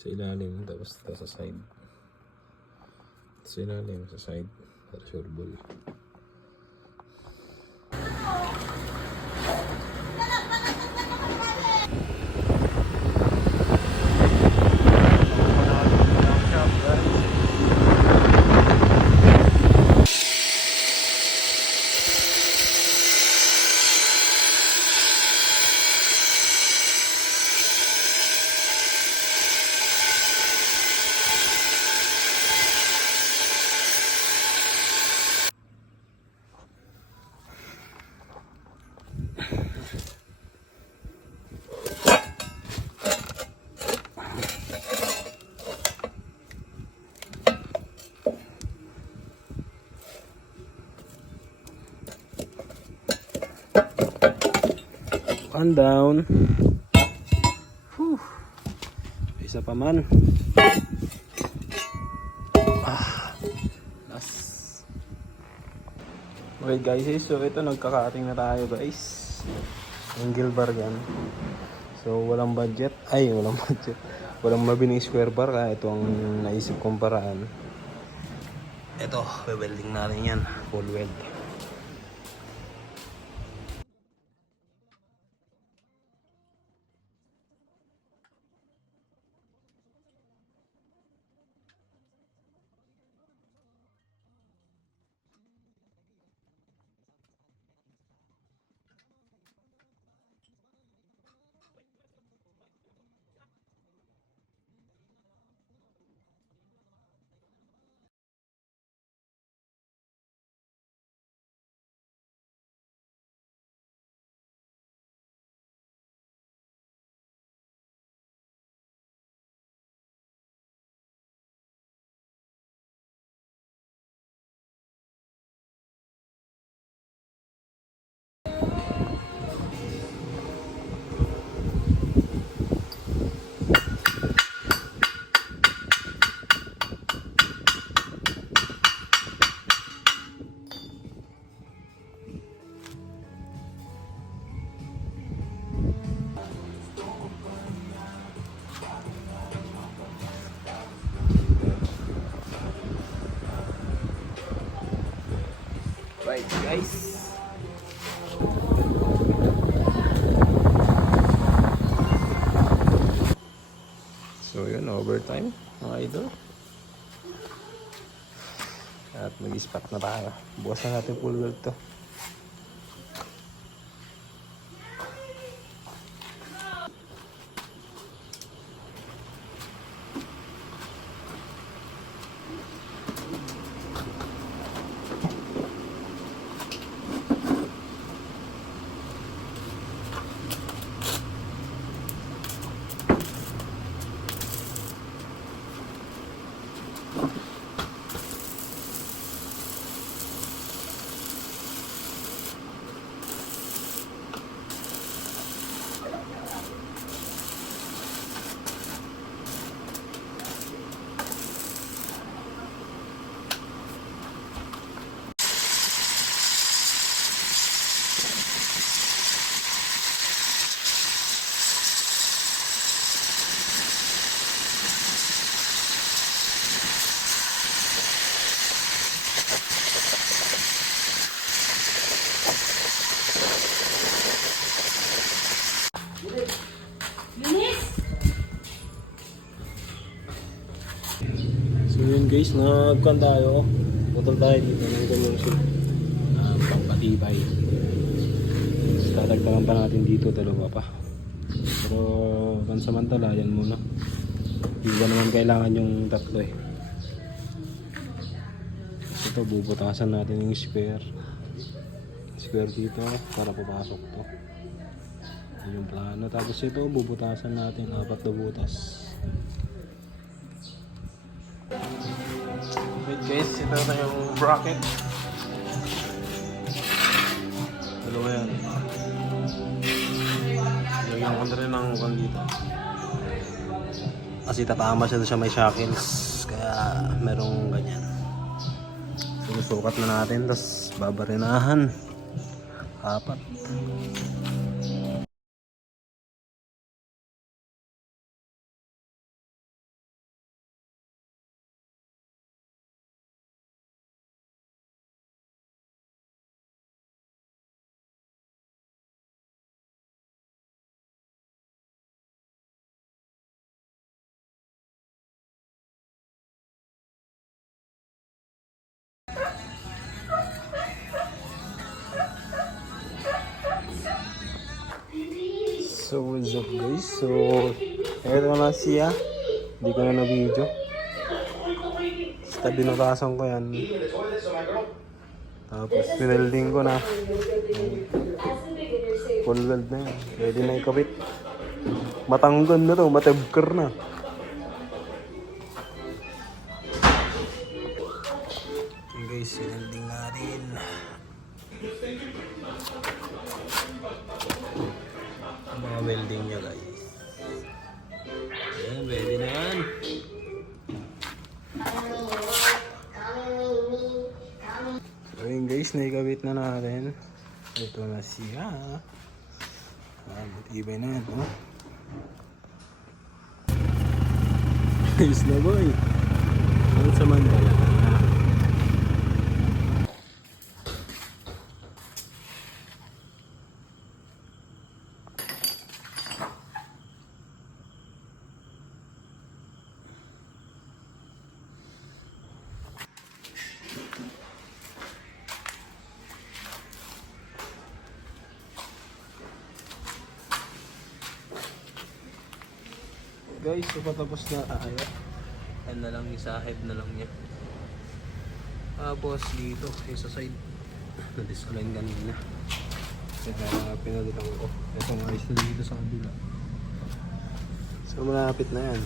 Sa ilalim, tapos ito sa side. Sa ilalim, sa side. Para sure ball. One down. Whew. Isa pa man. Last. Okay guys, so ito nagkakating na tayo guys. Angle bar yan. So walang budget. Walang budget. Walang mabining square bar. Ito ang naisip kong paraan. Ito, welding natin yan. Full weld. Right guys. So yun, overtime mga idol. At mag-spot na tayo. Bukas na natin full weld to. So yun guys, nagkan tayo. Putol tayo dito ng gulong pampatibay. Tatagdagan pa natin dito, dalawa pa. Pero pansamantala yan muna. Hindi ba naman kailangan yung tatlo eh. Ito bubutasan natin yung spare dito para papasok to. Yan yung plano. Tapos ito bubutasan natin 4 na butas. Wait guys, ito na yung bracket. Dalawa yan. Lagyan ko na rin ng ukan dito. Kasi tatama siya may shackles. Kaya merong ganyan. Sinusukat na natin. Tapos babarinahan. 4. So what's up guys? So eto na siya. Hindi ko na na-video. Basta binutasan ko yan. Tapos pinelding ko na. Full weld na yan. Ready na ikabit. Matanggan na to. Matebker na. Okay guys, pinelding natin. Mga welding niya guys. Ayan, ready na yan. So yun guys, naikabit na natin. Ito na siya. Matibay na yan, no? Ayos na boy. Ang samantala na. Guys, so patapos na tayo. Yan na lang, isa head na lang niya. Tapos dito, sa side. Na-disalign kanina. Kaya pinalitan ko. Itong ayos na dito sa kabila. So malapit na yan.